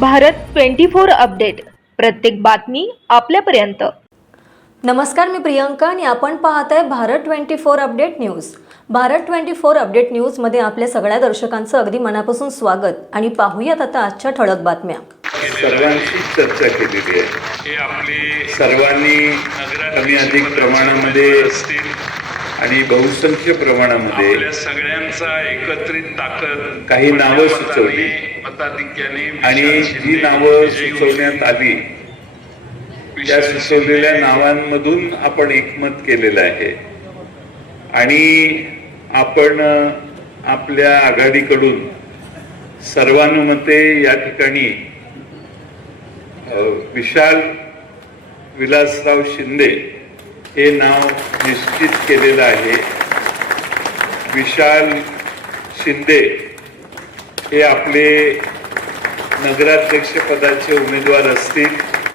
Bharat twenty four update. प्रत्येक बातमी आपल्यापर्यंत. नमस्कार मी प्रियंका आणि आपण पाहत आहे Bharat twenty four update news. Bharat twenty four update न्यूजमध्ये आपल्या सगळ्या दर्शकांचं अगदी मनापासून स्वागत आणि पाहूयात आता आजच्या ठळक बातम्या. सर्वांशी चर्चा केलेली आहे. हे आपले सर्वांनी कमी अधिक प्रमाणामध्ये असतील. आणि बहुसंख्य प्रमाणामध्ये आपल्या सगळ्यांचा एकत्रित ताकद काही नावं सुचवली. आणि जी नावं. सुचवण्यात आली त्या सुचवलेल्या नावांमधून आपण एकमत केलेलं आहे. आणि आपण आपल्या आघाडीकडून सर्वानुमते या ठिकाणी विशाल विलासराव शिंदे हे नाव निश्चित केलेलं आहे. विशाल शिंदे हे आपले नगराध्यक्षपदाचे उमेदवार असतील.